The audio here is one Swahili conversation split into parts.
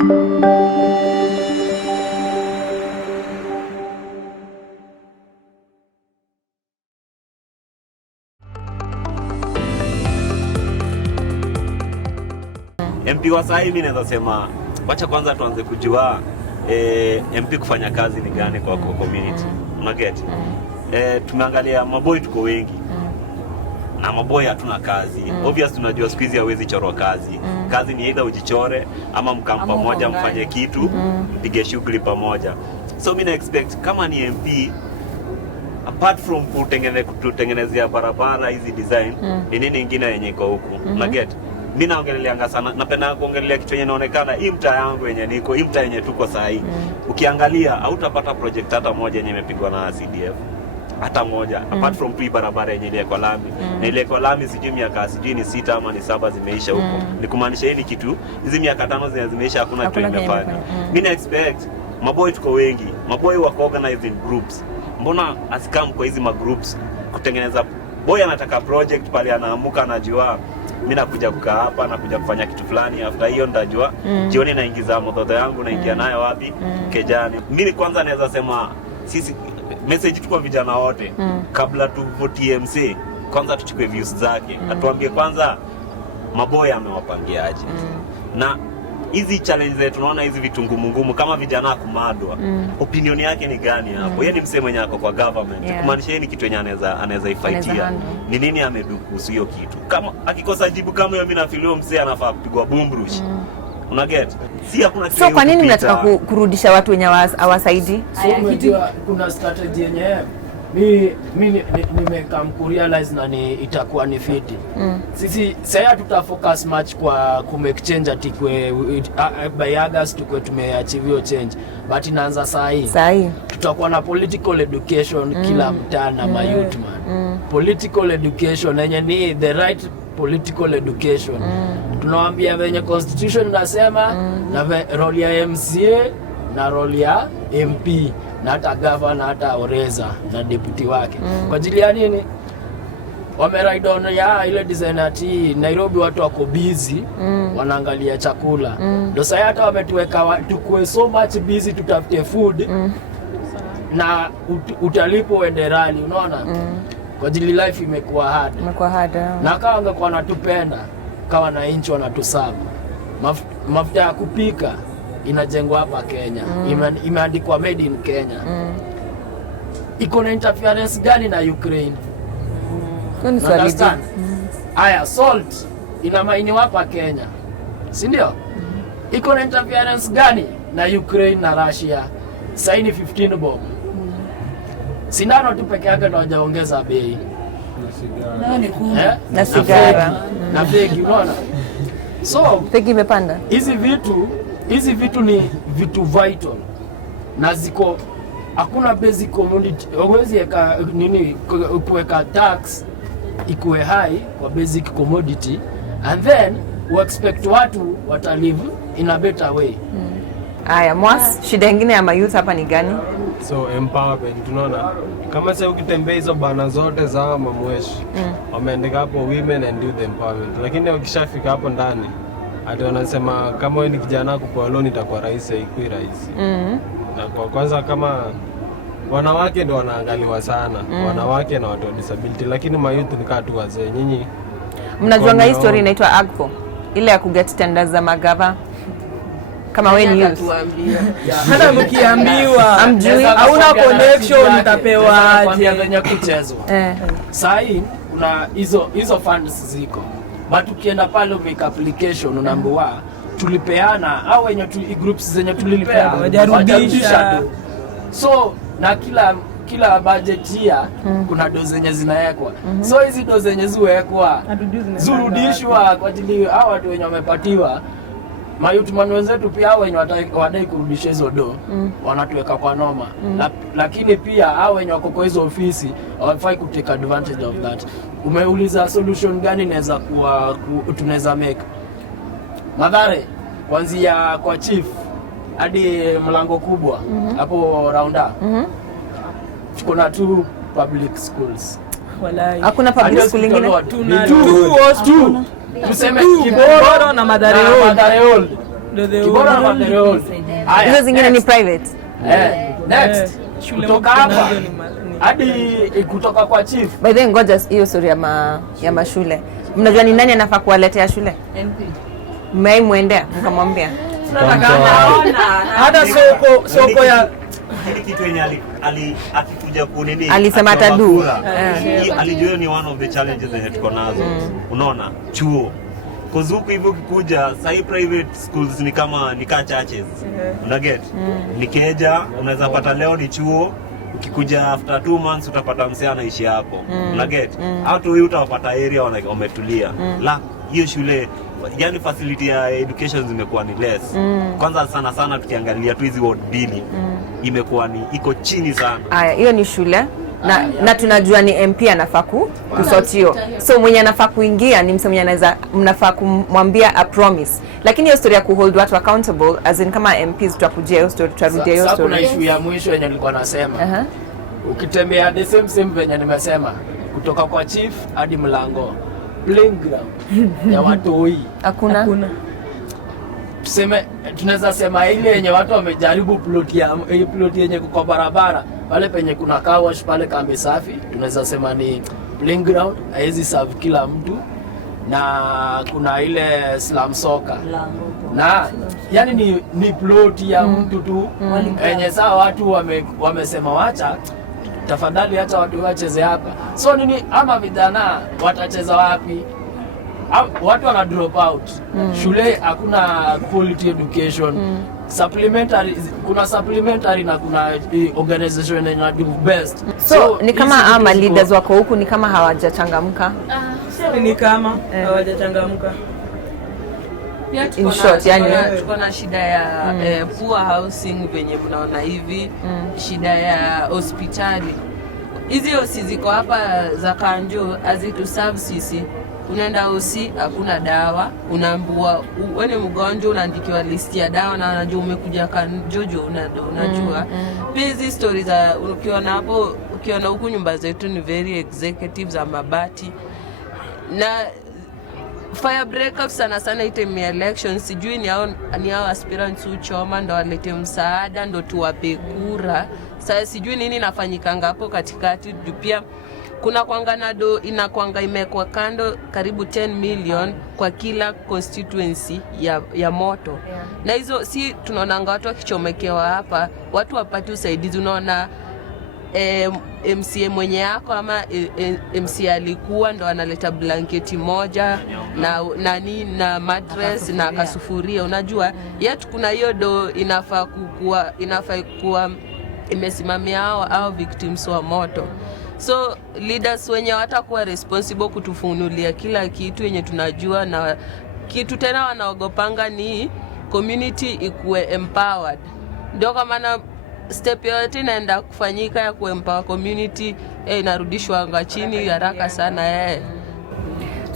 MP wa sahi mimi naweza sema wacha kwanza tuanze kujua MP kufanya kazi ni gani kwa community. Una get? Tumeangalia maboy tuko wengi. Na maboy hatuna kazi. Obvious tunajua siku hizi hawezi chorwa kazi. Kazi ni either ujichore ama mkampa pamoja mfanye kitu, mpige shughuli pamoja. So mimi na expect kama ni MP apart from kutengenezea barabara hizi design, ni nini nyingine yenye iko huku? Una get? Mimi naongeleleanga sana, napenda kuongelea kitu yenye inaonekana hii mtaa yangu yenye niko, hii mtaa yenye tuko saa hii. Ukiangalia hautapata project hata moja yenye imepigwa na CDF. Hata moja apart from tu barabara yenye ile kwa lami. Na ile kwa lami sijui miaka sijui ni 6 ama ni 7 zimeisha huko. Ni kumaanisha hili kitu hizi miaka 5 zimeisha hakuna kitu imefanya. Mimi na expect maboy tuko wengi. Maboy wako organized in groups. Mbona asikam kwa hizi groups kutengeneza boy anataka project pale anaamuka anajua mimi nakuja kukaa hapa na kuja kufanya kitu fulani, after hiyo nitajua jioni naingiza mtoto yangu naingia nayo wapi kejani. Mimi kwanza naweza sema sisi message tuko vijana wote kabla tu vote MC kwanza tuchukue views zake, atuambie kwanza maboya amewapangiaje. Na hizi challenge zetu tunaona hizi vitu ngumu kama vijana kumadwa, opinion yake ni gani hapo? Yeye ni msemo mwenye ako kwa government, kumaanisha yeye ni kitu yenye anaweza ifaitia. Ni nini amedukusu hiyo kitu? Kama akikosa jibu kama hiyo, mimi na filio msee anafaa kupigwa boomrush. Una get? Si hakuna kitu. So kwa nini mnataka kurudisha watu wenye hawasaidi? So kuna strategy yenyewe mimi nimekamkurealize na itakuwa ni fiti. Sisi sasa tutafocus much kwa kumake change atikwe by August tukwe tumeachieve change, but inaanza saa hii. Tutakuwa na political education kila mtaa na youth man. Political education yenye ni the right political education. Tunawaambia venye constitution inasema na role ya MCA na role ya MP na hata governor hata oreza na deputy wake. Kwa ajili ya nini? Wameride on ya ile design ati Nairobi watu wako busy wanaangalia chakula. Ndio sasa hata wametuweka tukue so much busy tutafute food na utalipo enderali, unaona? Kwa ajili life imekuwa hard. Na kama wangekuwa wanatupenda kama na inchi wanatusabu. Mafuta ya kupika inajengwa hapa Kenya. Imeandikwa made in Kenya. Iko na interference gani na Ukraine? Understand? Aya, salt inamaini hapa Kenya. Si ndio? Iko na interference gani na Ukraine na Russia? Saini 15 bob. Sindano tu peke yake ndio hajaongeza bei. Na sigara. Na begi, unaona? So, begi imepanda. Hizi vitu ni vitu vital. Na ziko hakuna basic commodity. Huwezi eka nini kuweka tax ikuwe high kwa basic commodity and then we expect watu watalive in a better way. Aya, Mwas, shida nyingine ya youth hapa ni gani? So empowerment, tunaona kama sasa ukitembea hizo bana zote za mamweshi wameandika hapo women and youth empowerment, lakini ukishafika hapo ndani hadi wanasema kama wewe ni kijana kupewa loan itakuwa rahisi, haikui rahisi. Na kwa kwanza kama wanawake ndio wanaangaliwa sana, wanawake na watu wa disability, lakini mayouth ni kama tu wazee. Nyinyi mnajuanga hii story inaitwa AGFO, ile ya kuget tenders za magava. Kama wewe ni youth hata mkiambiwa hauna connection utapewa aje venye kuchezwa. Sasa hii kuna hizo funds ziko, but ukienda pale make application unaambiwa tulipeana au wenye groups zenye tulipea wajarudisha. So na kila budget year kuna dozi zenye zinawekwa. So hizi dozi zenye ziwekwa zurudishwa kwa ajili hao watu wenye wamepatiwa. Mayouth wenzetu pia hao wenye wadai kurudisha hizo do wanatuweka kwa noma. Lakini pia hao wenye wako kwa hizo ofisi hawafai ku take advantage of that. Umeuliza solution gani inaweza kuwa tunaweza make? Mathare kuanzia kwa chief hadi mlango kubwa hapo rounda. Kuna 2 public schools. Walai. Hakuna public school nyingine? Tuna 2. Tuseme Kiboro na Mathare Old. Kibora kwa their own. Hizo zingine ni private. Next. Kutoka hapa hadi kutoka kwa chief. By the way, ngoja hiyo story ya mashule. Mnajua ni nani anafaa kuwaletea shule? MP. Mmemwendea mkamwambia. Hata soko ya hili kitu yenye akikuja kunini alisema atadu. Alijua ni one of the challenges that tuko nazo. Unaona? Chuo. Cause huku hivyo kikuja, sahi private schools ni kama churches. Unaget? Nikeja, unaweza pata leo ni chuo, ukikuja after 2 months utapata msee anaishi hapo. Unaget? Hata wewe utapata area wametulia. La, hiyo shule yani facility ya education zimekuwa ni less. Kwanza sana tukiangalia tu hizi ward bili imekuwa ni iko chini sana. Aya, hiyo ni shule. Na tunajua ni MP anafaa kusotio. So mwenye anafaa kuingia ni msemo anaweza mnafaa kumwambia a promise. Lakini hiyo story ya kuhold watu accountable as in kama MPs tutakujia hiyo story, tutarudia hiyo story. Sasa kuna issue ya mwisho yenye nilikuwa nasema. Ukitembea the same venye nimesema kutoka kwa chief hadi mlango. Playing ground ya watu hoi. Hakuna. Tuseme tunaweza sema ile yenye watu wamejaribu plot yenye kwa barabara pale penye kuna car wash pale kambi safi, tunaweza sema ni playing ground, haizi serve kila mtu, na kuna ile slum soccer na yani ni plot ya mtu tu yenye saa watu wamesema wacha tafadhali hata watu wacheze hapa. So nini ama vijana watacheza wapi? Watu wana drop out. Shule hakuna quality education. Kuna supplementary na kuna organization na do best. So ni kama ama leaders wako huku ni kama hawajachangamka. Ni kama hawajachangamka. In short, yani tuko na shida ya poor housing venye mnaona hivi, shida ya hospitali. Hizi hosi ziko hapa za Kanjo azitu serve sisi. Unaenda hosi hakuna dawa, unaambiwa wewe mgonjwa, unaandikiwa list ya dawa na unajua umekuja Kanjojo, unajua. Pia hizi stories za ukiona hapo, ukiona huku nyumba zetu ni very executive za mabati. Na fire breakups sana item election, sijui ni hao aspirants uchoma ndo walete msaada ndo tuwape kura. Sasa sijui nini nafanyikanga hapo katikati. Pia kuna kwanganado inakwanga imekwa kando karibu 10 million kwa kila constituency ya moto. Na hizo si tunaonanga watu wakichomekewa hapa, watu wapati usaidizi. Unaona MCA mwenye yako ama MCA alikuwa ndo analeta blanketi moja na mattress na kasufuria. Unajua yetu kuna hiyo do inafaa kuwa imesimamia hao victims wa moto. So leaders wenye watakuwa responsible kutufunulia kila kitu yenye tunajua, na kitu tena wanaogopanga ni community ikuwe empowered. Ndio kama na step yote inaenda kufanyika ya kuempower community inarudishwa anga chini haraka sana.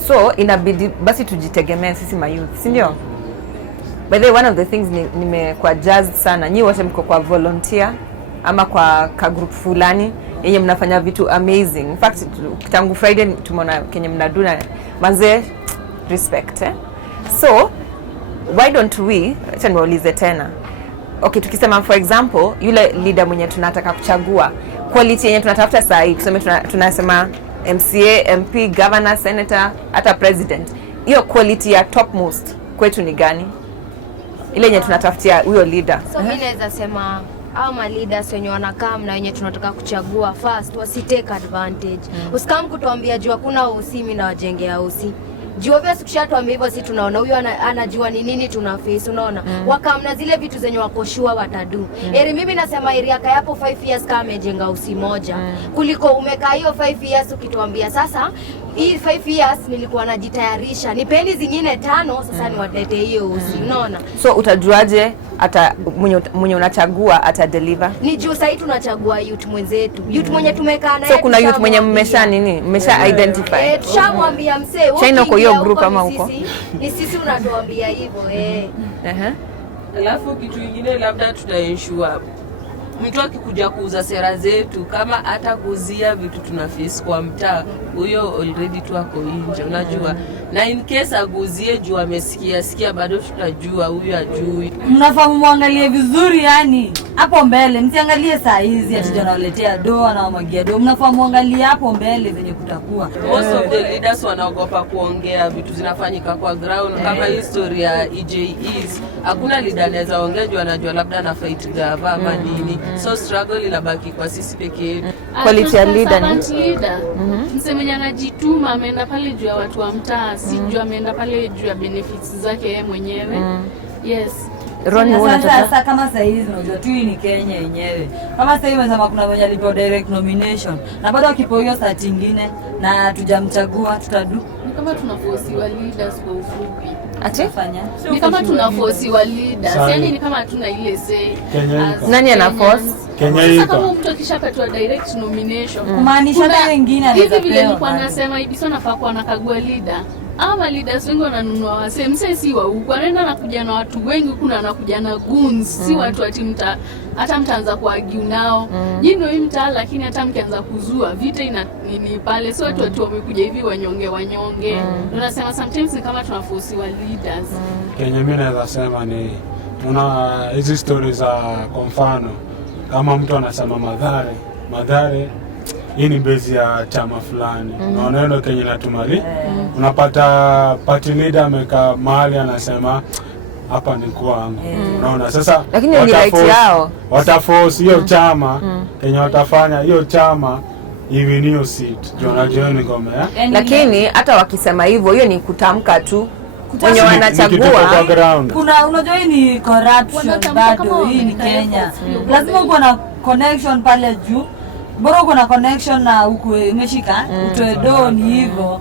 So inabidi basi tujitegemee sisi mayouth, si ndio? By the way, one of the things nimekuwa jazzed sana, nyi wote mko kwa volunteer ama kwa ka group fulani yenye mnafanya vitu amazing. In fact tangu Friday tumeona kenye mnaduna manze, respect So why don't we, acha niwaulize tena. Okay, tukisema for example yule leader mwenye tunataka kuchagua, quality yenye tunatafuta saa hii, tuseme tunasema MCA, MP, governor, senator, hata president. Hiyo quality ya topmost kwetu ni gani? Ile yenye tunatafutia huyo leader. So mimi naweza sema ama leaders wenye wanakaa na wenye tunataka kuchagua first wasi take advantage. Usikam kutuambia jua kuna usimi na wajengea usi. Jua vya sikishatuambia hivyo, si tunaona huyo anajua ni nini tuna face, unaona. Wakamna zile vitu zenye wakoshua watadu. Mimi nasema area yapo 5 years kama amejenga usi moja. Kuliko umekaa hiyo 5 years ukituambia sasa hii 5 years nilikuwa najitayarisha, nipeni zingine 5 sasa niwatete hiyo usi, unaona. So utajuaje hata mwenye unachagua ata deliver? Ni juu sasa tunachagua youth mwenzetu, youth mwenye tumekaa naye. So kuna youth mwenye mmesha identify. Tushamwambia msee China kwa hiyo group ama huko ni sisi unatuambia hivyo Alafu kitu kingine labda tutaensure mtu akikuja kuuza sera zetu, kama hata kuuzia vitu tuna face kwa mtaa, huyo already tu ako nje, unajua. Na in case aguzie juu amesikia bado tutajua huyu ajui. Mnafahamu muangalie vizuri, yani hapo mbele, msiangalie saa hizi ati tunaletea doa na mwagia doa. Mnafahamu muangalie hapo mbele venye kutakuwa. Most of the leaders wanaogopa kuongea vitu zinafanyika kwa ground, kama history ya EJEs. Hakuna leader anaweza ongea juu anajua labda na fight gava ama nini. So struggle inabaki kwa sisi pekee yetu. Quality ya leader ni msemenye anajituma, ameenda pale juu ya watu wa mtaa, si juu ameenda pale juu ya benefits zake yeye mwenyewe. Yes. Roni sasa kama sasa hizi unajua tu ni Kenya yenyewe. Kama sasa hivi unasema kuna mwenye alipo direct nomination na bado akipo hiyo saa nyingine na tujamchagua tutadu. Ni kama tunaforce leaders kwa ufupi. Atafanya. Ni kama tunaforce leaders. Yaani ni kama hatuna ile say. Nani ana force? Kenya hii. Kama mtu akishapatwa direct nomination, kumaanisha hata wengine anaweza hivi vile nilikuwa nasema hivi sio nafaa kuwa nakagua leader. Ama leaders wengi wananunua wase, mse si wa huku, anaenda anakuja na watu wengi huku na anakuja na goons, si watu ati hata mtaanza kuargue nao. Jino hii mtaa, lakini hata mkianza kuzua vita nini pale, so watu wamekuja hivi wanyonge. Tunasema sometimes ni kama tunaforce wa leaders. Kenya mimi naweza sema ni tuna hizi stories za kwa mfano kama mtu anasema Mathare hii ni base ya chama fulani. Unaona Kenya natumali. Unapata party leader amekaa mahali anasema hapa ni kwangu. Unaona sasa lakini ni right yao. Wataforce hiyo chama Kenya watafanya hiyo chama hivi niyo seat. Unajua ni ngome lakini hata wakisema hivyo hiyo ni kutamka tu. Wenye wanachagua kuna unajua hii ni corruption bado, hii ni Kenya. Lazima uko na connection pale juu. Bora uko na connection na huko umeshika utoe do ni hivyo.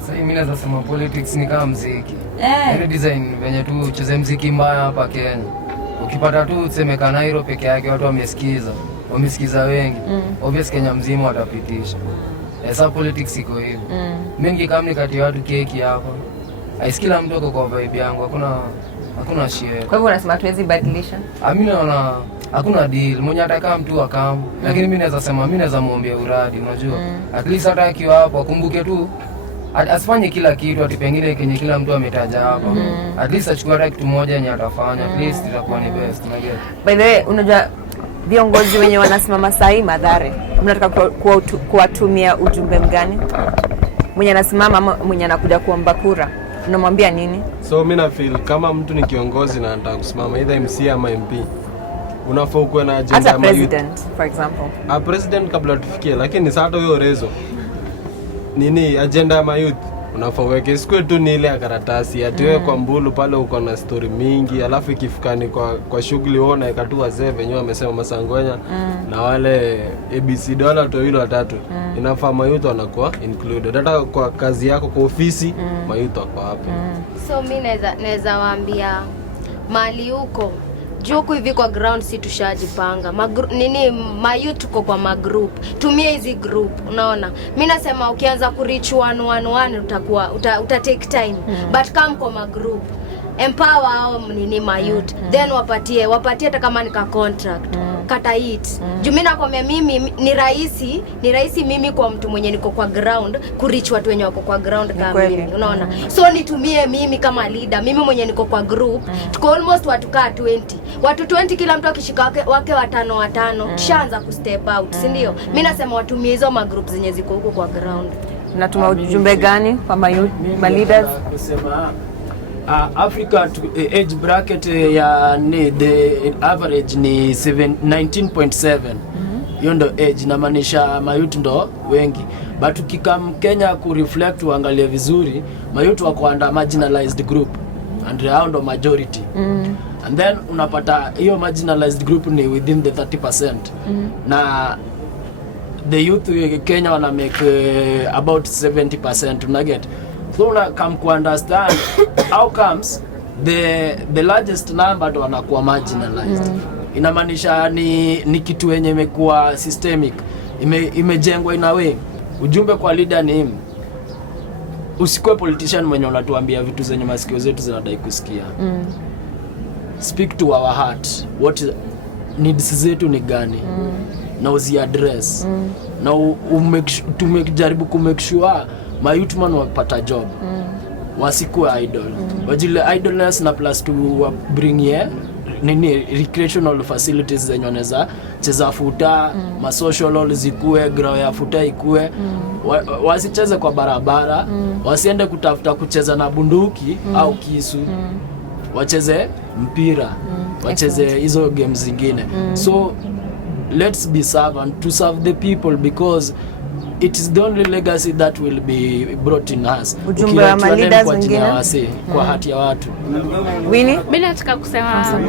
Sasa mimi naweza sema politics ni kama muziki. Ile design venye tu ucheze muziki mbaya hapa Kenya. Ukipata tu useme Kanairo peke yake watu wamesikiza wengi. Obviously Kenya mzima watapitisha. Sasa politics iko hivyo. Mengi kama ni kati ya watu keki hapa. Aisikila mtu uko kwa vibe yangu, hakuna share. Kwa hivyo unasema tuwezi badilisha? Mimi naona hakuna deal. Mwenye ataka mtu akamu. Lakini mimi naweza sema mimi naweza muombea uradi, unajua. At least hata akiwa hapo akumbuke tu asifanye kila kitu ati pengine kenye kila mtu ametaja hapa. At least achukue hata kitu moja yenye atafanya. At least itakuwa ni best, unajua. By the way, unajua viongozi wenye wanasimama sahi Mathare, mnataka kuwatumia ujumbe mgani? Mwenye anasimama ama mwenye anakuja kuomba kura, unamwambia nini? So mimi na feel kama mtu ni kiongozi na anataka kusimama either MC ama MP, unafaa kuwa na agenda ya president for example. President kabla tufikie, lakini sasa hata hiyo rezo nini agenda ya youth unafaa uweke siku tu ni ile ya karatasi atiwe kwa mbulu pale uko na story mingi, alafu ikifikani kwa shughuli uone ikatu wazee wenyewe wamesema Masangwenya na wale ABC dola to hilo watatu inafaa youth wanakuwa included hata kwa kazi yako kwa ofisi youth wako hapo. So mimi naweza waambia mali huko Juku hivi kwa ground si tushajipanga. Mayouth tuko kwa magroup. Tumia hizi group, unaona. Mimi nasema ukianza kureach 111 utakuwa uta take time. But come kwa magroup. Empower hao mayouth. Then wapatie hata kama ni ka contract. Kata hit. Juu mimi nakwambia mimi ni rahisi mimi kwa mtu mwenye niko kwa ground kureach watu wenye wako kwa ground kama mimi, unaona. So nitumie mimi kama leader, mimi mwenye niko kwa group, tuko almost watu kaa 20. Watu 20 kila mtu akishika wake watano, tushaanza ku step out, si ndio? Mimi nasema watumie hizo ma groups zenye ziko huko kwa ground. Natuma ujumbe gani kwa ma leaders? Kusema Africa age bracket ya the average ni 19.7. Hiyo ndo age inamaanisha mayouth ndo wengi. But ukikam Kenya ku reflect uangalie vizuri, mayouth wako under marginalized group and hao ndo majority. And then unapata hiyo marginalized group ni within the 30%. Na the youth Kenya wana make about 70%, una get. So una come to understand how comes the largest number ndo wanakuwa marginalized. Inamaanisha ni kitu yenye imekuwa systemic, imejengwa in a way. Ujumbe kwa leader ni usikuwe politician mwenye unatuambia vitu zenye masikio zetu zinadai kusikia. Speak to our heart. needs zetu ni gani na uzi address na jaribu ku make sure my youth man wapata job wasikuwe idle wajile idleness na plus to bring here recreational facilities zenye wanaweza cheza futa ma social hall zikuwe, ground ya futa ikue, wasicheze kwa barabara, wasiende kutafuta kucheza na bunduki au kisu, wacheze mpira, wacheze hizo games zingine. So let's be servant to serve the people, because it is the only legacy that will be brought in us. Ujumbe wa leaders wengine kwa hati ya watu. Winnie, mimi nataka kusema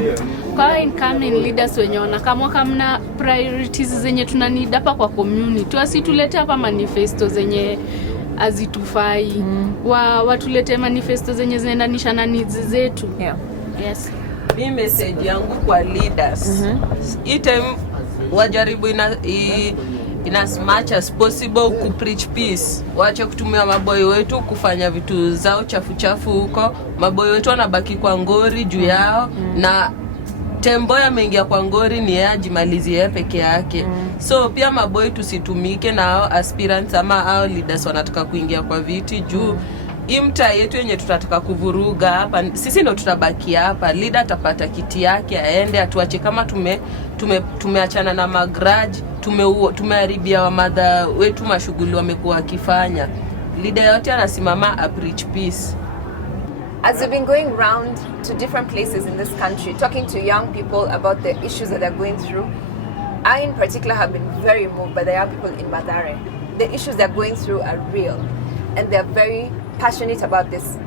kwa incoming leaders wenye kama mna priorities zenye tunanid hapa kwa community, wasitulete hapa manifesto zenye azitufai. Watulete manifesto zenye zinaendanisha na needs zetu. Yes. Mimi message yangu kwa leaders. Item wajaribu in as much as possible ku preach peace. Waache kutumia maboy wetu kufanya vitu zao chafu huko. Maboy wetu wanabaki kwa ngori juu yao, na tembo yameingia kwa ngori ni yeye ajimalizie peke yake. So pia maboy tusitumike na hao aspirants ama hao leaders wanataka kuingia kwa viti juu imta yetu yenye tutataka kuvuruga hapa, sisi ndio tutabaki hapa. Leader atapata kiti yake aende, atuache kama tumeachana na magrudge, tumeharibia wa mother wetu mashughuli wamekuwa wakifanya. Leader yote anasimama a preach peace. As we've been going round to different places in this country, talking to young people about the issues that they're going through, I in particular have been very moved by the young people in Mathare. The issues they're going through are real, and they're very passionate about these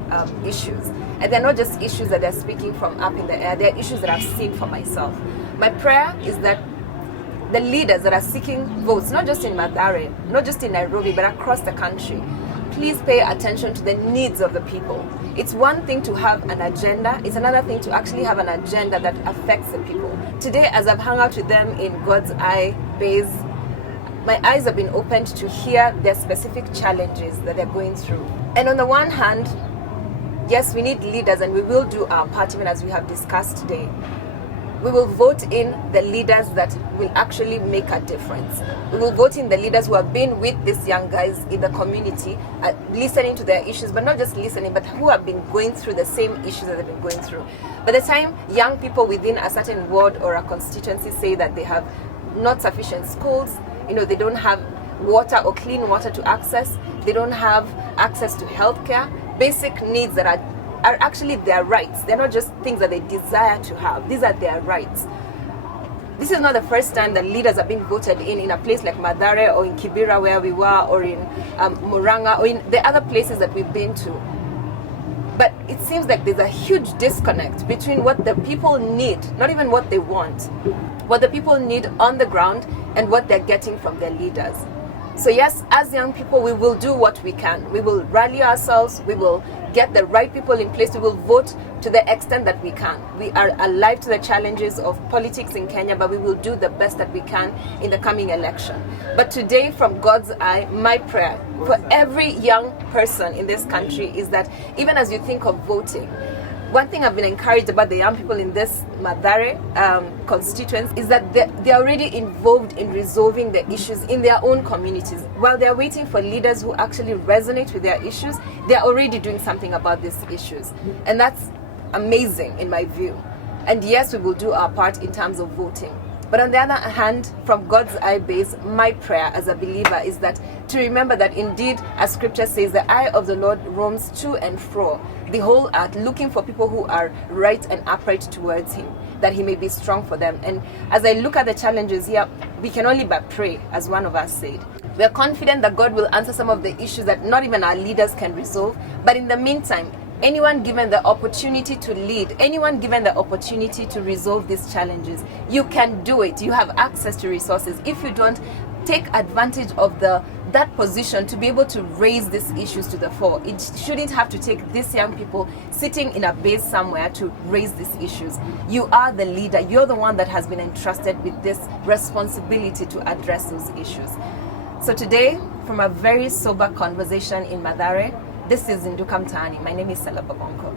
issues. And they're not just issues that they're speaking from up in the air, they're issues that I've seen for myself. My prayer is that the leaders that are seeking votes, not just in Mathare, not just in Nairobi, but across the country, please pay attention to the needs of the people. It's one thing to have an agenda, it's another thing to actually have an agenda that affects the people. Today, as I've hung out with them in God's Eye base, my eyes have been opened to hear their specific challenges that they're going through. And on the one hand, yes, we need leaders, and we will do our part, even as we have discussed today. We will vote in the leaders that will actually make a difference. We will vote in the leaders who have been with these young guys in the community, listening to their issues, but not just listening, but who have been going through the same issues that they've been going through. By the time young people within a certain ward or a constituency say that they have not sufficient schools, they don't have water or clean water to access, they don't have access to healthcare, basic needs that are actually their rights. They're not just things that they desire to have. These are their rights. This is not the first time that leaders are being voted in a place like Mathare or in Kibera where we were, or in Muranga, or in the other places that we've been to. But it seems like there's a huge disconnect between what the people need, not even what they want, what the people need on the ground and what they're getting from their leaders. So yes, as young people, we will do what we can. We will rally ourselves, we will get the right people in place, we will vote to the extent that we can. We are alive to the challenges of politics in Kenya, but we will do the best that we can in the coming election. But today, from God's eye, my prayer for every young person in this country is that even as you think of voting, one thing I've been encouraged about the young people in this Mathare constituency is that they're already involved in resolving the issues in their own communities. While they're waiting for leaders who actually resonate with their issues, they're already doing something about these issues. And that's amazing in my view. And yes, we will do our part in terms of voting. But on the other hand, from God's eye base, my prayer as a believer is that to remember that indeed, as scripture says, the eye of the Lord roams to and fro the whole earth, looking for people who are right and upright towards him, that he may be strong for them. And as I look at the challenges here, we can only but pray, as one of us said. We are confident that God will answer some of the issues that not even our leaders can resolve. But in the meantime, anyone given the opportunity to lead, anyone given the opportunity to resolve these challenges, you can do it. You have access to resources. If you don't, take advantage of that position to be able to raise these issues to the fore. It shouldn't have to take these young people sitting in a base somewhere to raise these issues. You are the leader. You're the one that has been entrusted with this responsibility to address those issues. So today, from a very sober conversation in Mathare, this is Zinduka Mtaani. My name is Sala Babonko.